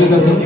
करतो.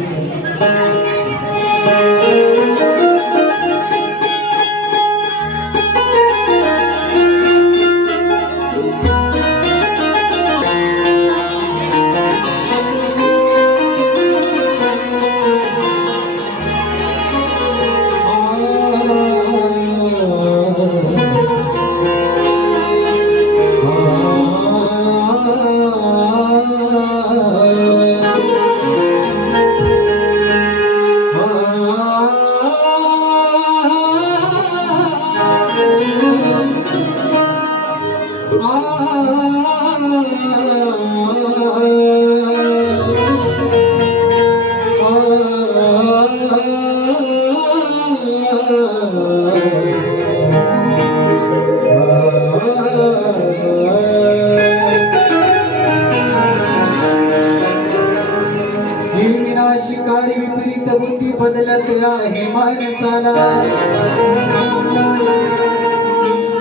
शिकारी विपरीत बुद्धी बदलत आहे माणसाला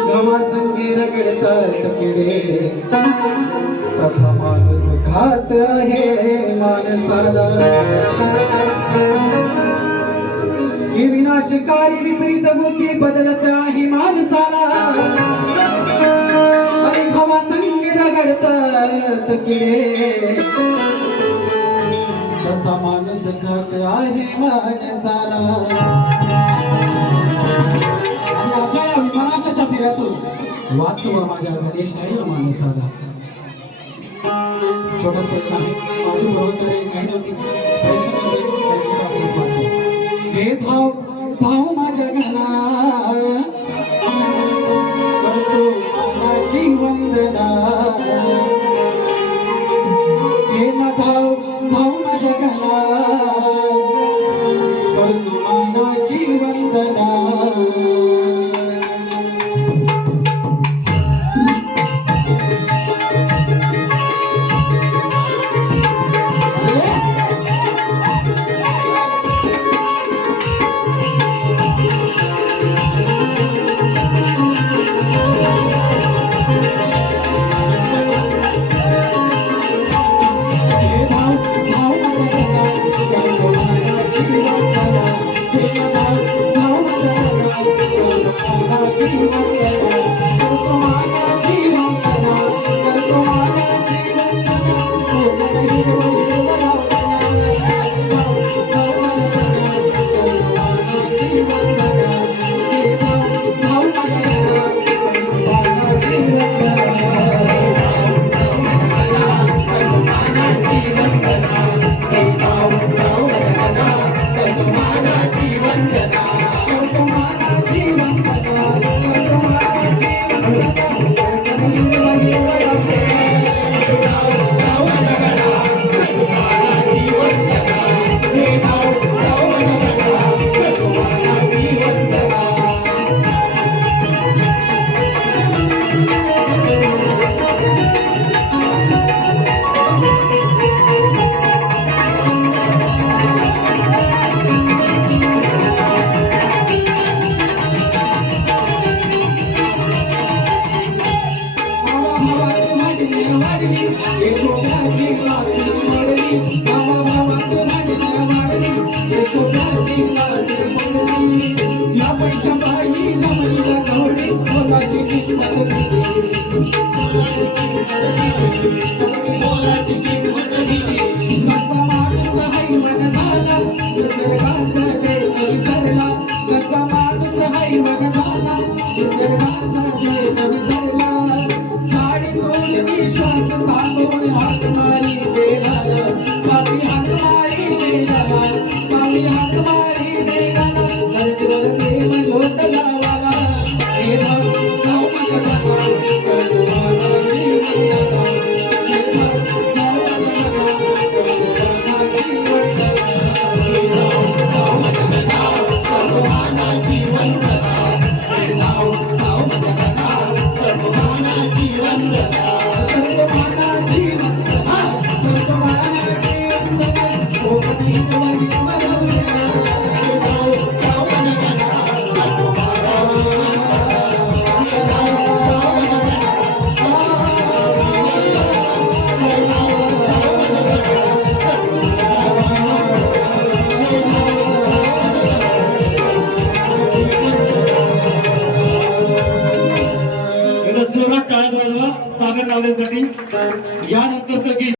गवा संगी रगडतात किडे तसा माणूस घात आहे माणसाला ही विनाशकारी विपरीत बुद्धी बदलत आहे माणसाला अरे गवा संगी रगडतात किडे तसा माणूस घात आहे माणसाला आणि अशा या विनाशाच्या फिऱ्यातून वाचवा माझ्या गणेशाला माणसाला. छोटा प्रयत्न आहे माझी बरोबर काही नव्हती प्रयत्न करते हे धाव धाव माझ्या घरा करतो मानाची वंदना हे ना धाव धाव माझ्या घरा करतो मानाची वंदना. या पैशा पायी जमिनीला कवडी बोलाची किंमत कसा माणूस हैवान झाला निसर्गाचा देव विसरला कसा माणूस हैवान झाला निसर्गाचा देव विसरला झाडी तोडली श्वास थांबवून हात मारी गेला पापी हात मारी गेला पापी हात मारी गेला धरतीवर प्रेम ज्योत लावाला हे धाव धाव माझ्या घरा करतो मानाची वंदना हे धाव धाव माझ्या घरा करतो मानाची वंदना हे धाव धाव माझ्या घरा करतो मानाची वंदना हे धाव धाव माझ्या घरा करतो मानाची वंदना करतो मानाची वंदना करतो मानाची वंदना ओ कधी तुम्ही वाजवा सागर लावण्यासाठी. यानंतरचं गीत